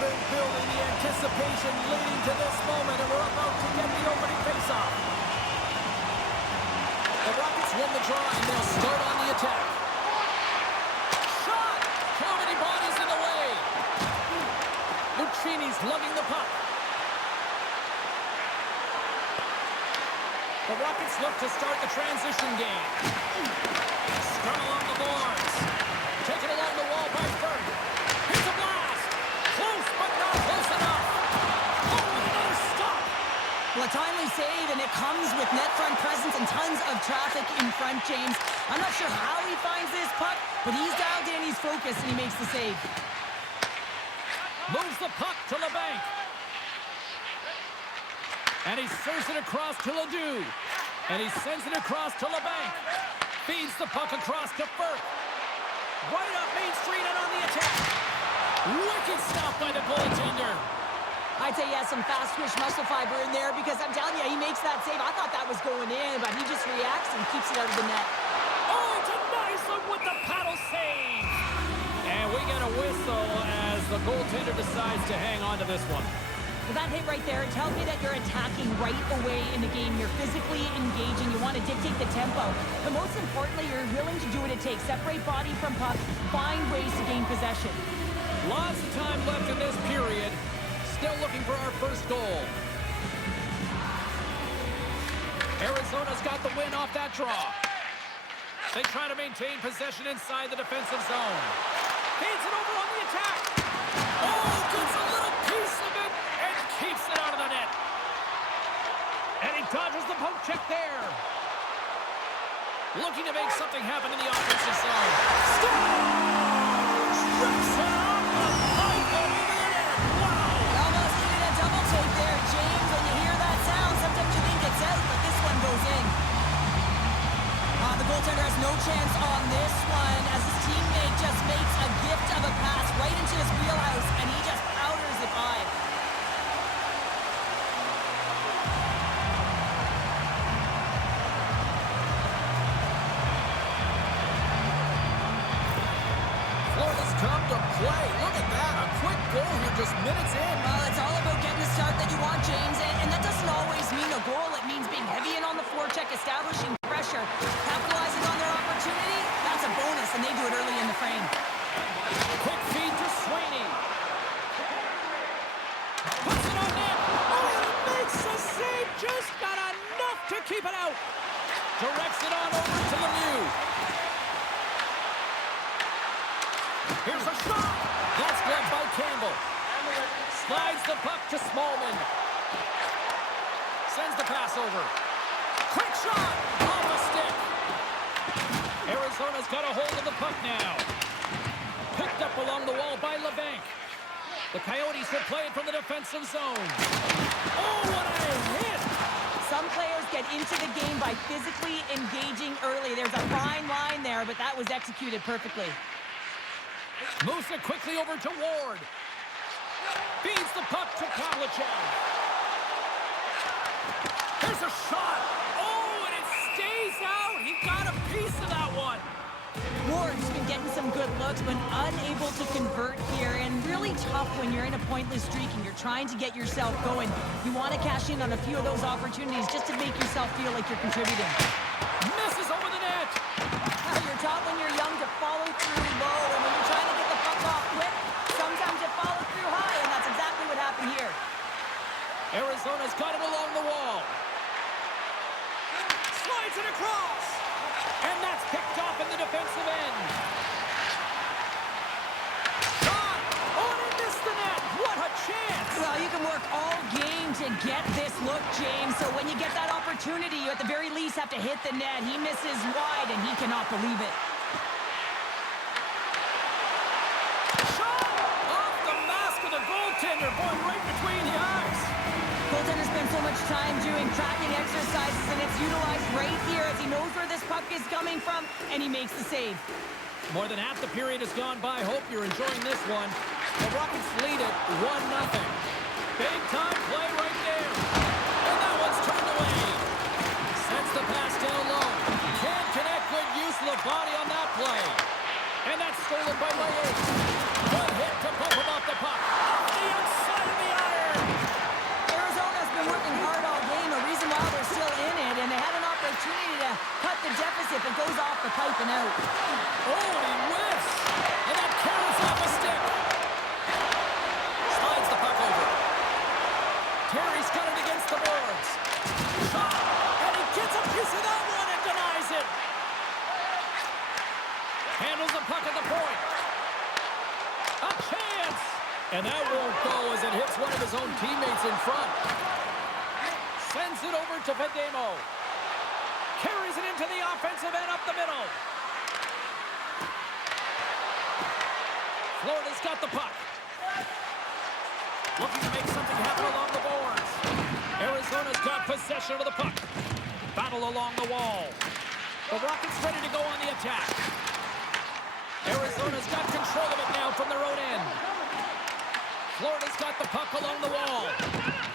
been building, the anticipation leading to this moment, and we're about to get the opening faceoff. The Rockets win the draw, and they'll start on the attack. Shot! Too many bodies in the way. Lucchini's lugging the puck. The Rockets look to start the transition game. Scrum along the boards. Taken along the wall by Ferg. Here's a blast. Close, but not close enough. Oh, another stop. Well, a timely save, and it comes with net front presence and tons of traffic in front, James. I'm not sure how he finds this puck, but he's dialed in, he's focused, and he makes the save. Moves the puck to Labanc. And he serves it across to Ledoux. And he sends it across to Labanc. Feeds the puck across to Ferg. Right up Main Street and on the attack. Wicked stop by the goaltender. I'd say he has some fast-twitch muscle fiber in there because I'm telling you, he makes that save. I thought that was going in, but he just reacts and keeps it out of the net. Oh, it's a nice one with the paddle save. And we get a whistle as the goaltender decides to hang on to this one. Well, that hit right there, it tells me that you're attacking right away in the game. You're physically engaging. You want to dictate the tempo. But most importantly, you're willing to do what it takes. Separate body from puck. Find ways to gain possession. Lots of time left in this period. Still looking for our first goal. Arizona's got the win off that draw. They try to maintain possession inside the defensive zone. Feeds it over on the attack. Oh, gets a little piece of it and keeps it out of the net. And he dodges the poke check there. Looking to make something happen in the offensive zone. Scores! Rips it off the pipe and into the net. Wow! Almost needed a double take there, James. When you hear that sound, sometimes you think it's out, but this one goes in. The goaltender has no chance on this one as his teammate just makes a gift of a pass right into his wheelhouse, and he just powders it by. Florida's come to play. Look at that. A quick goal here just minutes in. Well, it's all about getting the start that you want, James, and that doesn't always mean a goal. It means being heavy in on the forecheck, establishing pressure, capitalizing on their opportunity. That's a bonus, and they do it early in the frame. Quick feed to Sweeney. Puts it on net. Oh, he makes a save. Just got enough to keep it out. Directs it on over to Lemieux. Here's a shot. That's grabbed by Campbell. Slides the puck to Smallman. Sends the pass over. Quick shot. Off the stick. Arizona's got a hold of the puck now. Picked up along the wall by Labanc. The Coyotes will play it from the defensive zone. Oh, what a hit! Some players get into the game by physically engaging early. There's a fine line there, but that was executed perfectly. Moves it quickly over to Ward. Feeds the puck to Pavlichev. There's a shot. Oh, and it stays out. He got a piece of that one. Ward's been getting some good looks, but unable to convert here, and really tough when you're in a pointless streak and you're trying to get yourself going. You want to cash in on a few of those opportunities just to make yourself feel like you're contributing. Misses over the net. You're taught when you're young to follow through low, and when you're trying to get the puck off quick, sometimes you follow through high, and that's exactly what happened here. Arizona's got it along the wall. Slides it across. And that's picked off in the defensive end. Shot! Oh, and he missed the net. What a chance! Well, you can work all game to get this look, James. So when you get that opportunity, you at the very least have to hit the net. He misses wide, and he cannot believe it. Shot! Off the mask of the goaltender, going right between the eyes. Goaltender spends so much time doing tracking exercises, and it's utilized right here as he knows where this puck is coming from, and he makes the save. More than half the period has gone by. Hope you're enjoying this one. The Rockets lead it 1-0. Big time play right there. And that one's turned away. Sends the pass down low. Can't connect. Good use of the body on that play. And that's stolen by Maillet. Good hit to bump him off the puck. Off the stepping out. Oh, and he whiffs. And that carries off a stick. Slides the puck over. Terry's got it against the boards. Shot. And he gets a piece of that one and denies it. Handles the puck at the point. A chance. And that won't go as it hits one of his own teammates in front. Sends it over to Vejdemo. Carries it into the offensive end up the middle. Florida's got the puck. Looking to make something happen along the boards. Arizona's got possession of the puck. Battle along the wall. The Rockets ready to go on the attack. Arizona's got control of it now from their own end. Florida's got the puck along the wall.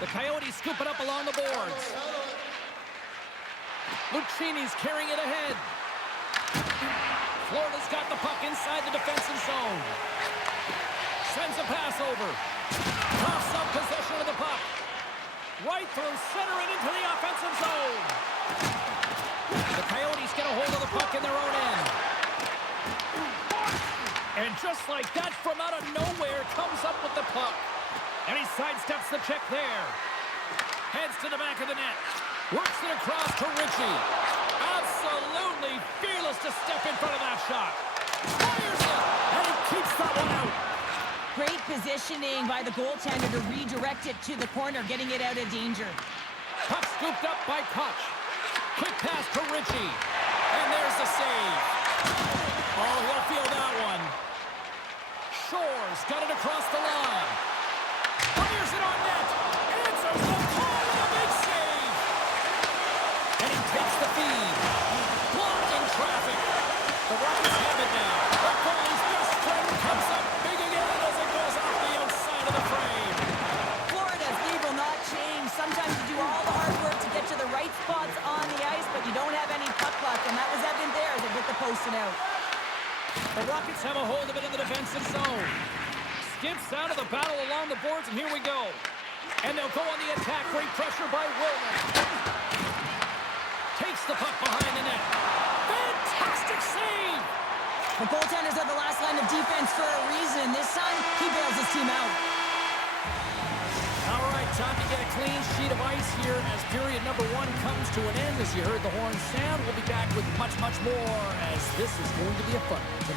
The Coyotes scoop it up along the boards. Lucchini's carrying it ahead. Florida's got the puck inside the defensive zone. Sends a pass over. Coughs up possession of the puck. Right through center and into the offensive zone. The Coyotes get a hold of the puck in their own end. And just like that, from out of nowhere, comes up with the puck. And he sidesteps the check there. Heads to the back of the net. Works it across to Ritchie. Absolutely fearless to step in front of that shot. Fires it, and he keeps that one out. Great positioning by the goaltender to redirect it to the corner, getting it out of danger. Puck scooped up by Koch. Quick pass to Ritchie. And there's the save. Oh, he'll feel that one. Shore's got it across the line. Fires it on net. Answers the call with a big save. And he takes the feed. Blocking traffic. The Rockets have it now. The goalie's best friend comes up big again as it goes off the outside of the frame. Florida's lead will not change. Sometimes you do all the hard work to get to the right spots on the ice, but you don't have any puck luck, and that was evident there as it hit the post and out. The Rockets have a hold of it in the defensive zone. Skips out of the battle along the boards, and here we go. And they'll go on the attack. Great pressure by Willman. Takes the puck behind the net. Fantastic save! The goaltenders are the last line of defense for a reason. This time, he bails his team out. All right, time to get a clean sheet of ice here as period number 1 comes to an end. As you heard the horn sound, we'll be back with much, much more as this is going to be a fun one.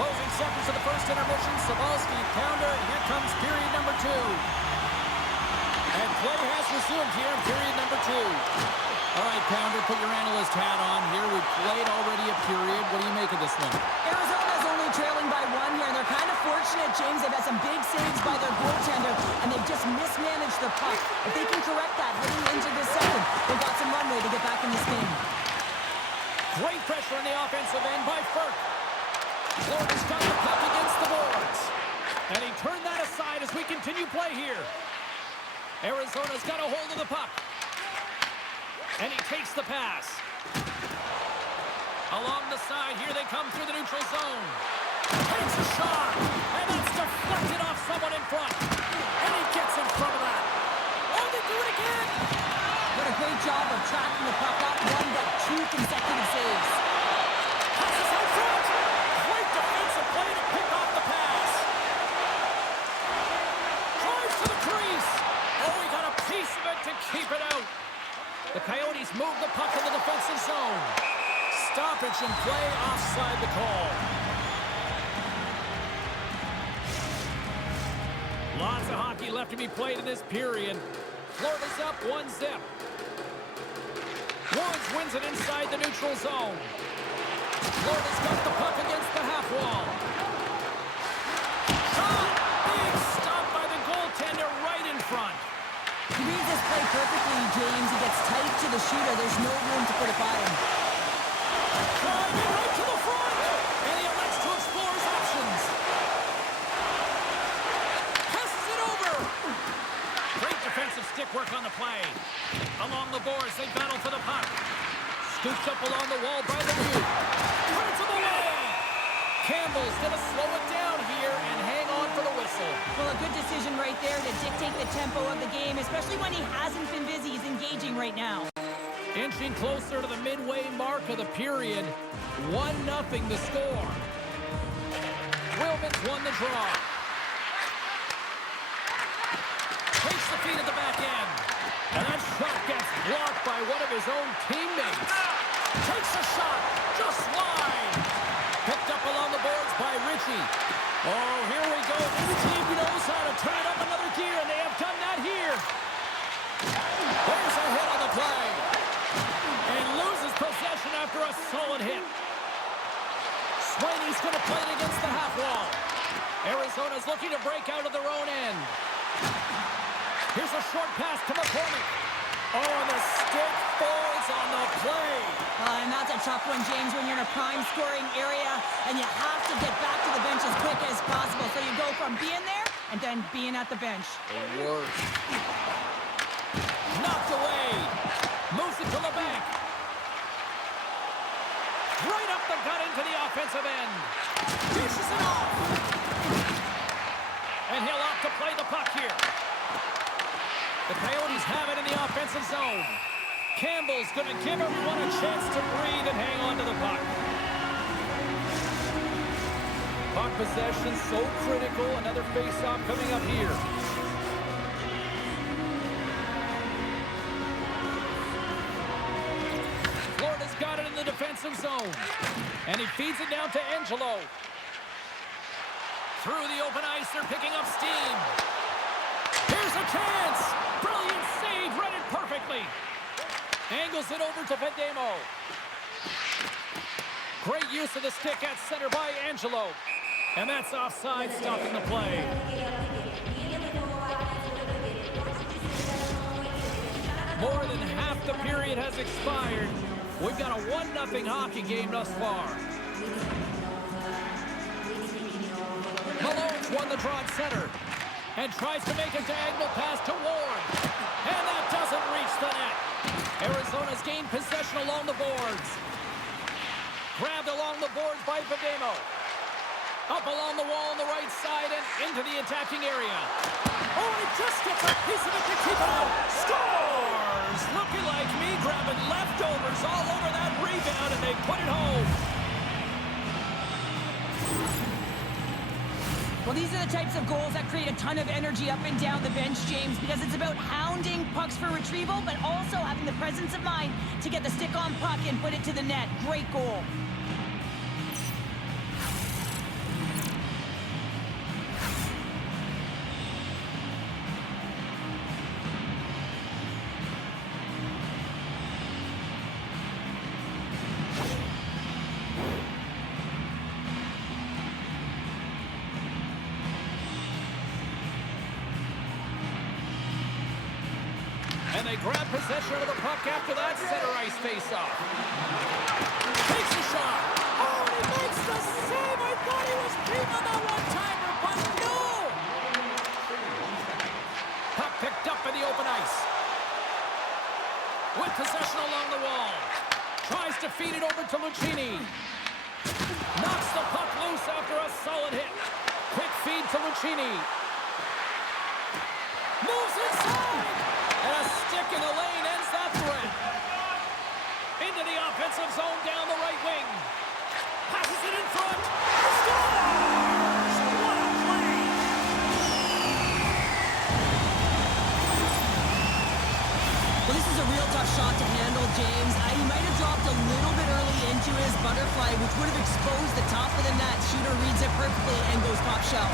Closing seconds of the first intermission. Sabalski, pounder, and here comes period number 2. And play has resumed here in period number 2. All right, Pounder, put your analyst hat on here. We've played already a period. What do you make of this one? Arizona's only trailing by 1 here, and they're kind of fortunate, James. They've had some big saves by their goaltender, and they've just mismanaged the puck. If they can correct that heading into this second, they've got some runway to get back in this game. Great pressure on the offensive end by Firk. Florida's got the puck against the boards. And he turned that aside as we continue play here. Arizona's got a hold of the puck. And he takes the pass. Along the side, here they come through the neutral zone. Takes a shot. And that's deflected off someone in front. And he gets in front of that. Oh, they do it again. Did a great job of tracking the puck up. 1 but 2 consecutive saves. Passes out front. Great defensive play to pick off the pass. Drives to the crease. Oh, he got a piece of it to keep it out. The Coyotes move the puck in the defensive zone. Stoppage and play offside the call. Lots of hockey left to be played in this period. Florida's up 1-0. Woods wins it inside the neutral zone. Florida's got the puck against the half wall. Shot! Big stop by the goaltender right in front. He reads this play perfectly, James. He gets tight to the shooter. There's no room to put it by him. Driving right to the front. And he elects to explore his options. Passes it over. Great defensive stick work on the play. Along the boards, Scooped up along the wall by Lemieux. Turns him away. Campbell's going to slow it down here and hang on for the whistle. Well, a good decision right there to dictate the tempo of the game, especially when he hasn't been busy. He's engaging right now. Inching closer to the midway mark of the period. 1-0 the score. Willman's won the draw. Takes the feed at the back end. And that shot gets blocked by one of his own teammates. Takes a shot, just wide. Picked up along the boards by Ritchie. Oh, here we go. This team knows how to turn it up another gear, and they have done that here. There's a hit on the play. And loses possession after a solid hit. Swaney's going to play it against the half wall. Arizona's looking to break out of their own end. Here's a short pass to McCormick. Oh, and the stick falls on the play. And that's a tough one, James, when you're in a prime scoring area and you have to get back to the bench as quick as possible. So you go from being there and then being at the bench. The worst. Knocked away. Moves it to Labanc. Right up the gut into the offensive end. Dishes it off. And he'll opt to play the puck here. The Coyotes have it in the offensive zone. Campbell's going to give everyone a chance to breathe and hang on to the puck. Puck possession so critical. Another face-off coming up here. Florida's got it in the defensive zone. And he feeds it down to Angelo. Through the open ice, they're picking up steam. Here's a chance. Brilliant save, read it perfectly. Angles it over to Vejdemo. Great use of the stick at center by Angelo. And that's offside, stopping the play. More than half the period has expired. We've got a 1-0 hockey game thus far. Malone's won the draw at center. And tries to make a diagonal pass to Ward. And that doesn't reach the net. Arizona's gained possession along the boards. Grabbed along the boards by Vejdemo. Up along the wall on the right side and into the attacking area. Oh, he just gets a piece of it to keep it out. Scores! Looking like me, grabbing leftovers all over that rebound, and they put it home. Well, these are the types of goals that create a ton of energy up and down the bench, James, because it's about hounding pucks for retrieval, but also having the presence of mind to get the stick on puck and put it to the net. Great goal. And they grab possession of the puck after that center ice face-off. Takes a shot. Oh, and he makes the save. I thought he was being on that one-timer, but no! Puck picked up in the open ice. With possession along the wall. Tries to feed it over to Lucchini. Knocks the puck loose after a solid hit. Quick feed to Lucchini. Moves inside. And a stick in the lane ends that threat. Into the offensive zone down the right wing. Passes it in front. Scores! What a play! Well, this is a real tough shot to handle, James. He might have dropped a little bit early into his butterfly, which would have exposed the top of the net. Shooter reads it perfectly and goes top shelf.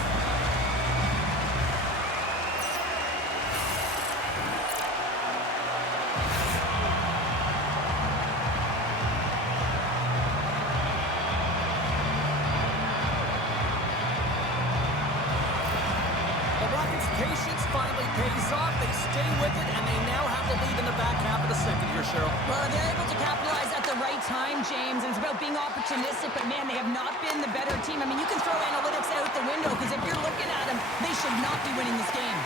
Patience finally pays off. They stay with it, and they now have the lead in the back half of the second here, Cheryl. Well, they're able to capitalize at the right time, James. And it's about being opportunistic, but, man, they have not been the better team. I mean, you can throw analytics out the window, because if you're looking at them, they should not be winning this game.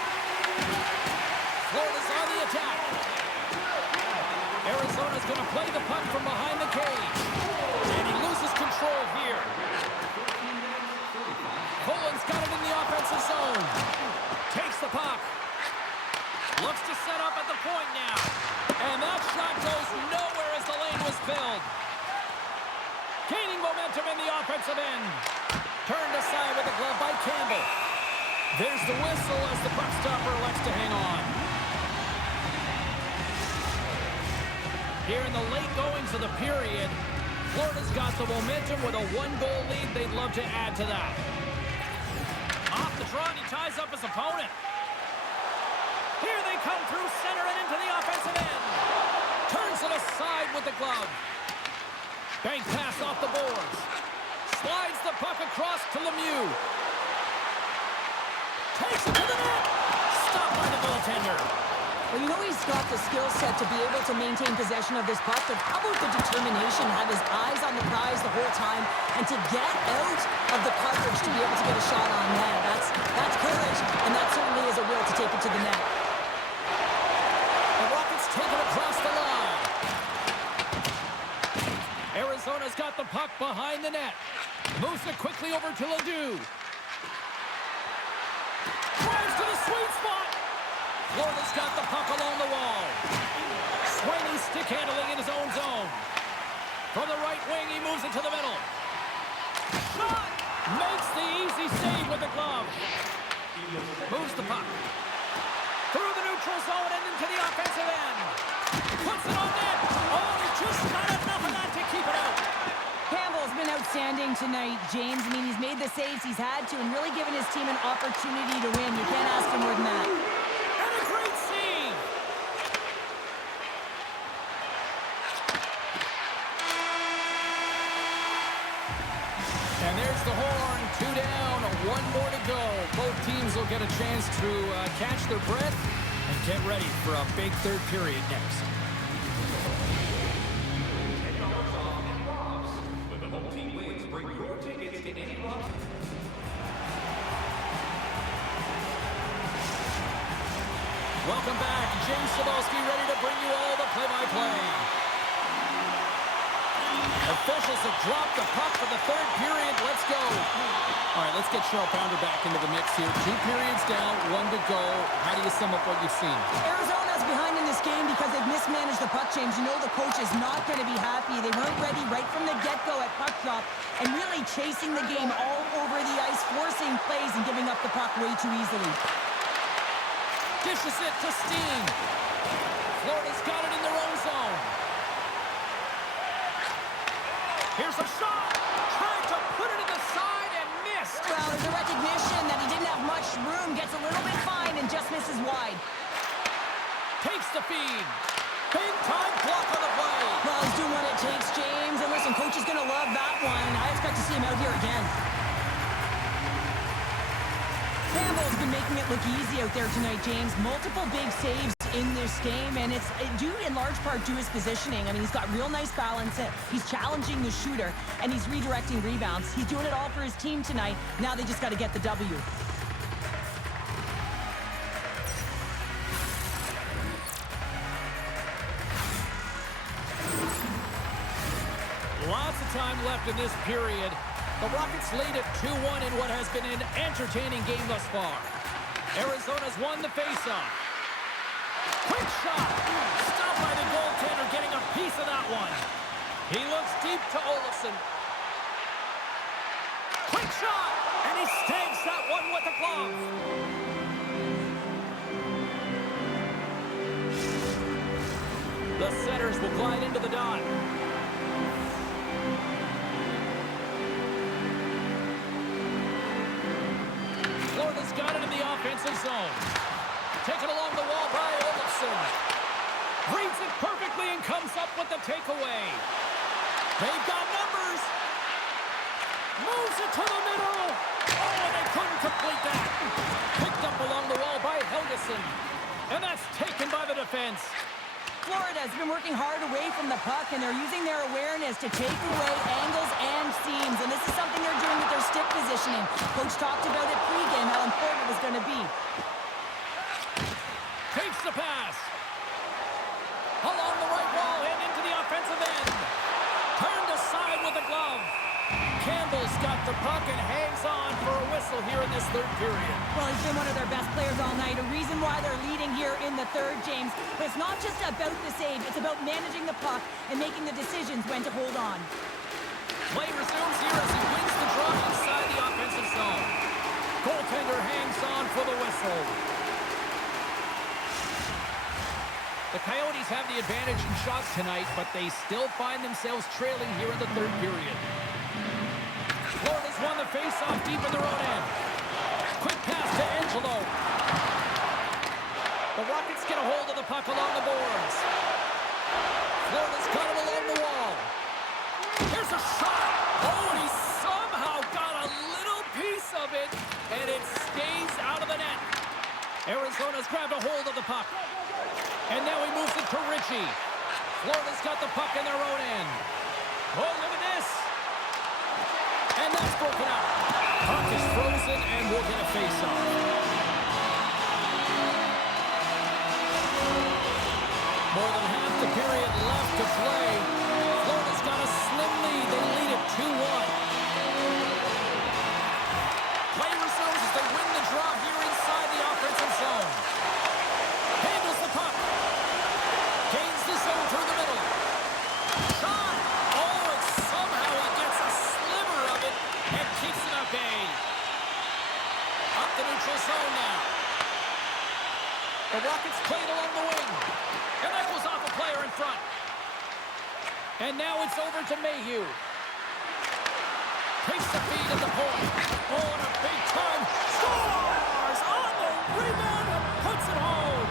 Florida's on the attack. Arizona's going to play the puck from behind the cage. And he loses control here. Colton's got it in the offensive zone. Takes the puck. Looks to set up at the point now. And that shot goes nowhere as the lane was filled. Gaining momentum in the offensive end. Turned aside with the glove by Campbell. There's the whistle as the puck stopper elects to hang on. Here in the late goings of the period, Florida's got the momentum with a one-goal lead. They'd love to add to that. Off the draw, and he ties up his opponent. Here they come through center and into the offensive end. Turns it aside with the glove. Bank pass off the boards. Slides the puck across to Lemieux. Takes it to the net. Stopped by the goaltender. Well, you know he's got the skill set to be able to maintain possession of this puck, but how about the determination, have his eyes on the prize the whole time, and to get out of the coverage to be able to get a shot on net. That's courage, and that certainly is a will to take it to the net. The Rockets take it across the line. Arizona's got the puck behind the net. Moves it quickly over to Ledoux. Drives to the sweet spot. Florida's got the puck along the wall. Swinging stick handling in his own zone. From the right wing, he moves it to the middle. Shot! Makes the easy save with the glove. Moves the puck. Through the neutral zone and into the offensive end. Puts it on net. Oh, he just got enough of that to keep it out. Campbell's been outstanding tonight, James. I mean, he's made the saves he's had to and really given his team an opportunity to win. You can't ask for more than that. And a great save. And there's the horn. 2 down, 1 more to go. Both teams will get a chance to catch their breath and get ready for a big third period next. Welcome back. James Cebulski ready to bring you all the play-by-play. Officials have dropped the puck for the third period. Let's go. All right, let's get Cheryl Pounder back into the mix here. 2 periods down, 1 to go. How do you sum up what you've seen? Arizona's behind in this game because they've mismanaged the puck, James. You know the coach is not going to be happy. They weren't ready right from the get-go at puck drop and really chasing the game all over the ice, forcing plays and giving up the puck way too easily. Dishes it to Steen. Florida's got it in their own zone. Here's a shot. Tried to put it in the side and missed. Well, there's a recognition that he didn't have much room. Gets a little bit fine and just misses wide. Takes the feed. Big time block on the play. Well, he's doing what it takes, James. And listen, coach is going to love that one. I expect to see him out here again. Campbell's been making it look easy out there tonight, James. Multiple big saves in this game, and it's due in large part to his positioning. I mean, he's got real nice balance. He's challenging the shooter, and he's redirecting rebounds. He's doing it all for his team tonight. Now they just got to get the W. Lots of time left in this period. The Rockets lead at 2-1 in what has been an entertaining game thus far. Arizona's won the faceoff. Quick shot. Stopped by the goaltender, getting a piece of that one. He looks deep to Olofsson. Quick shot. And he snags that one with the glove. The setters will glide into the dot. Florida's got it in the offensive zone. Taken along the wall by Olofsson. Reads it perfectly and comes up with the takeaway. They've got numbers. Moves it to the middle. Oh, they couldn't complete that. Picked up along the wall by Helgeson. And that's taken by the defense. Florida's been working hard away from the puck, and they're using their awareness to take away angles and seams, and this is something they're doing with their stick positioning. Coach talked about it pregame, how important it was going to be. Takes the pass. Along the right wall and into the bend. Turned aside with the glove. Campbell's got the puck and hangs on for a whistle here in this third period. Well, he's been one of their best players all night. A reason why they're leading here in the third, James. But it's not just about the save. It's about managing the puck and making the decisions when to hold on. Play resumes here as he wins the draw inside the offensive zone. Goaltender hangs on for the whistle. The Coyotes have the advantage in shots tonight, but they still find themselves trailing here in the third period. Florida's won the face-off deep in their own end. Quick pass to Angelo. The Rockets get a hold of the puck along the boards. Florida's got it along the wall. Here's a shot. Oh, and he somehow got a little piece of it, and it stays out of the net. Arizona's grabbed a hold of the puck. And now he moves it to Ritchie. Florida's got the puck in their own end. Oh, look at this. And that's broken up. Puck is frozen, and we'll get a face-off. More than half the period left to play. Florida's got a slim lead. They lead it 2-1. Play resumes as they win the draw here inside the offensive zone. Handles the puck. Gains the zone through the middle. Shot! Oh, and somehow he gets a sliver of it and keeps it at bay. Up the neutral zone now. The Rockets played along the wing. And that goes off a player in front. And now it's over to Mayhew. Takes the feed at the point. Oh, and a big time. Scores on the rebound and puts it home.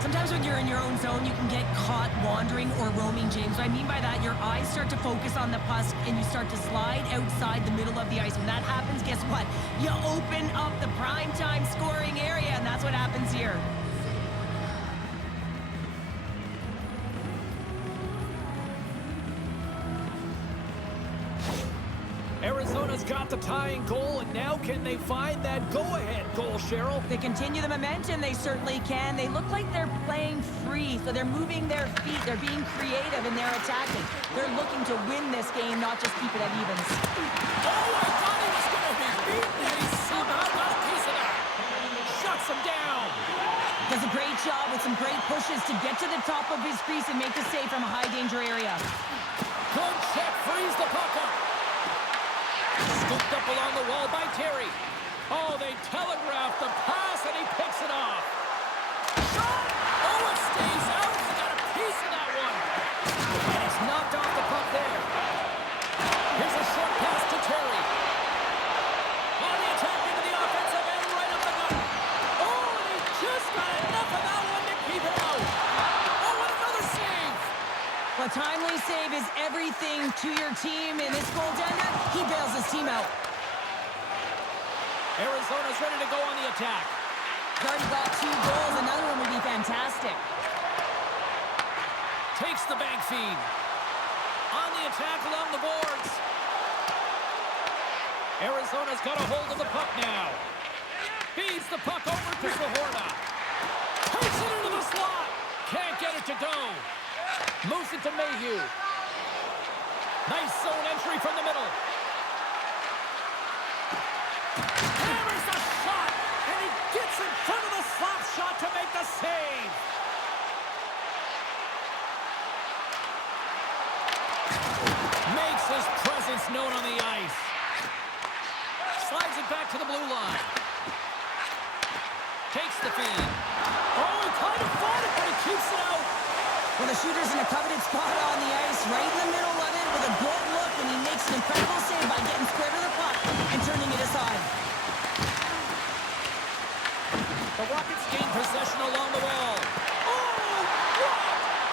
Sometimes when you're in your own zone, you can get caught wandering or roaming, James. What I mean by that, your eyes start to focus on the puck and you start to slide outside the middle of the ice. When that happens, guess what? You open up the primetime scoring area, and that's what happens here. Arizona's got the tying goal, and now can they find that go-ahead goal, Cheryl? They continue the momentum, they certainly can. They look like they're playing free, so they're moving their feet, they're being creative, and they're attacking. They're looking to win this game, not just keep it at evens. Oh, I thought he was going to be beaten, and he somehow got a piece of that. Shuts him down. Does a great job with some great pushes to get to the top of his crease and make the save from a high-danger area. Good check, frees the puck up. Scooped up along the wall by Terry. Oh, they telegraphed the pass, and he picks it off. Shot! Oh, it stays out. He got a piece of that one. And he's knocked off the puck there. Here's a short pass to Terry. On the attack into the offensive end, right up the gut. Oh, and he just got enough of that one to keep it out. Oh, what another save. A timely save is everything to your team, and this goaltender, he bails his team out. Arizona's ready to go on the attack. He's already got 2 goals. Another one would be fantastic. Takes the bank feed. On the attack along the boards. Arizona's got a hold of the puck now. Feeds the puck over to Zohorna. Takes it into the slot. Can't get it to go. Moves it to Mayhew. Nice zone entry from the middle. Hammers the shot, and he gets in front of the slap shot to make the save. Makes his presence known on the ice. Slides it back to the blue line. Takes the feed. Oh, he kind of fought it, but he keeps it out. Well, the shooter's in a coveted spot on the ice, right in the middle of it, with a good look, and he makes an incredible save by getting square to the puck and turning it aside. The Rockets gain possession along the wall. Oh,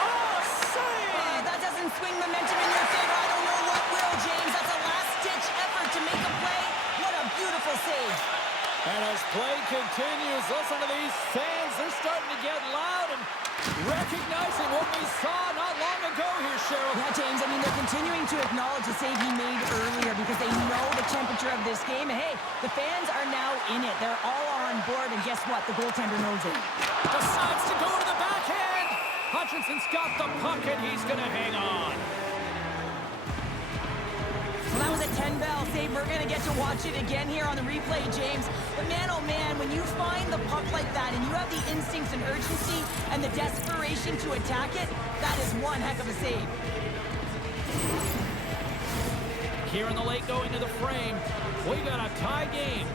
what a save! That doesn't swing momentum in your favor. I don't know what will, James. That's a last-ditch effort to make a play. What a beautiful save. And as play continues, listen to these fans. They're starting to get loud, and Recognizing what we saw not long ago here, Cheryl. Yeah, James, I mean, they're continuing to acknowledge the save he made earlier because they know the temperature of this game. And hey, the fans are now in it. They're all on board, and guess what? The goaltender knows it. Decides to go to the backhand. Hutchinson's got the puck, and he's going to hang on. Well, that was a 10-bell save. We're going to get to watch it again here on the replay, James. But man, oh man, when you find the puck like that and you have the instincts and urgency and the desperation to attack it, that is one heck of a save. Here in the late going to the frame, we got a tie game.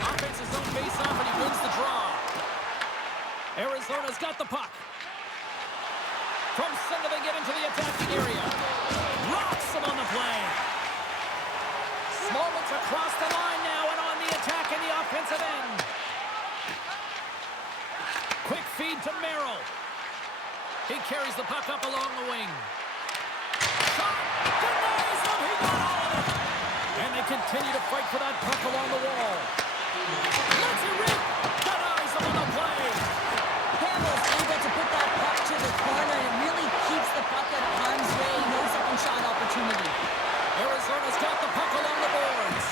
Offense's own face-off, and he wins the draw. Arizona's got the puck. From center, they get into the attacking area. Rocks him on the play. Smallwood's across the line now and on the attack in the offensive end. Quick feed to Merrill. He carries the puck up along the wing. Shot! Denies him! He got all of it! And they continue to fight for that puck along the wall. Let's it rip! Denies him on the play. Hamill's able to put that puck to the corner, and it really keeps the puck out of harm's way. No second shot opportunity. Arizona's got the puck along the boards.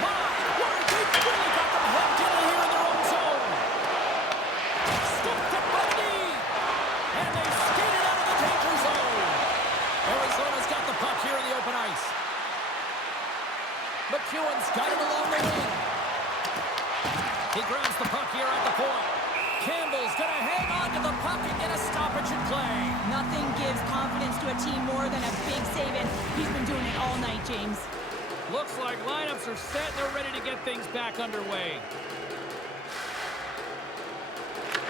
My word, they've really got them hemmed in here in their own zone. Scooped it by the knee. And they skated out of the danger zone. Arizona's got the puck here in the open ice. McEwen's got it along the wing. He grabs the puck here at the point. Campbell's going to hang on to the puck and get a stoppage in play. Nothing gives confidence to a team more than a big save, and he's been doing it all night, James. Looks like lineups are set and they're ready to get things back underway.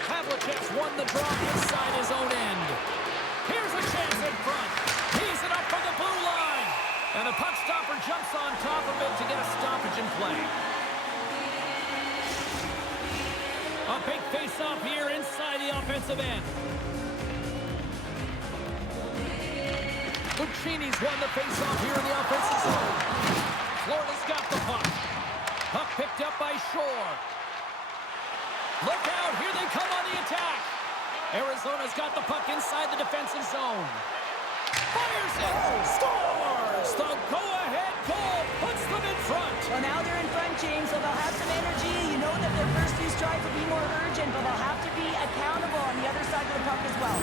Havlicek's won the draw inside his own end. Here's a chance in front. He's it up for the blue line. And the puck stopper jumps on top of it to get a stoppage in play. A big face-off here inside the offensive end. Lucchini's won the face-off here in the offensive zone. Florida's got the puck. Puck picked up by Shore. Look out, here they come on the attack. Arizona's got the puck inside the defensive zone. Fires it, scores! The go-ahead goal puts them in front. Well, now they're in front, James, so they'll have some energy. You know that their first few strides will be more urgent, but they'll have to be accountable on the other side of the puck as well.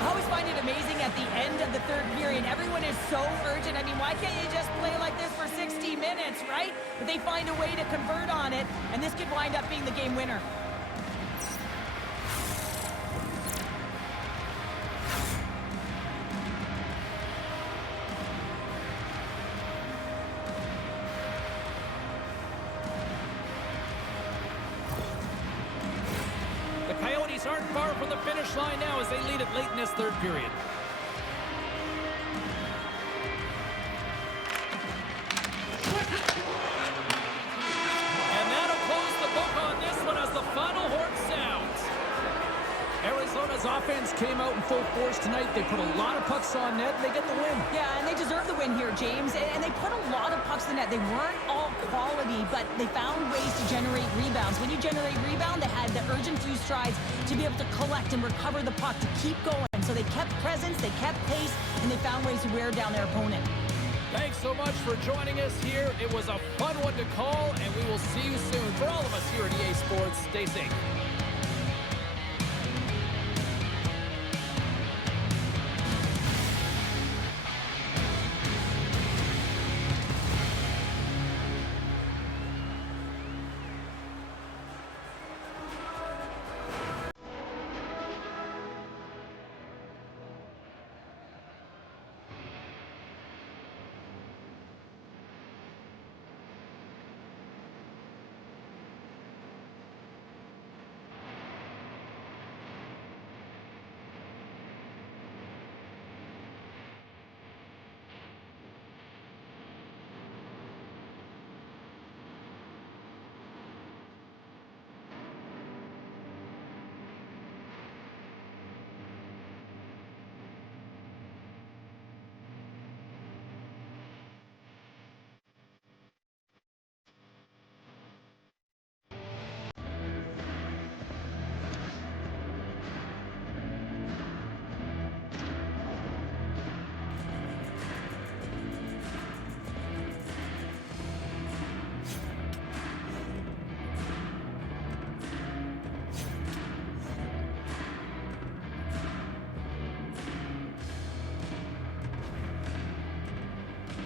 I always find it amazing at the end of the third period. Everyone is so urgent. I mean, why can't you just play like this for 60 minutes, right? But they find a way to convert on it, and this could wind up being the game winner. The Coyotes aren't far from the finish line now as they lead it late in this third period. And that'll close the book on this one as the final horn sounds. Arizona's offense came out in full force tonight. They put a lot of pucks on net and they get the win. Yeah, and they deserve the win here, James. And they put a lot of pucks in the net. They weren't all quality, but they found ways to generate rebounds. When you generate rebound, they had the urgent few strides to be able to collect and recover the puck, to keep going. So they kept presence, they kept pace, and they found ways to wear down their opponent. Thanks so much for joining us here. It was a fun one to call, and we will see you soon. For all of us here at EA Sports, stay safe.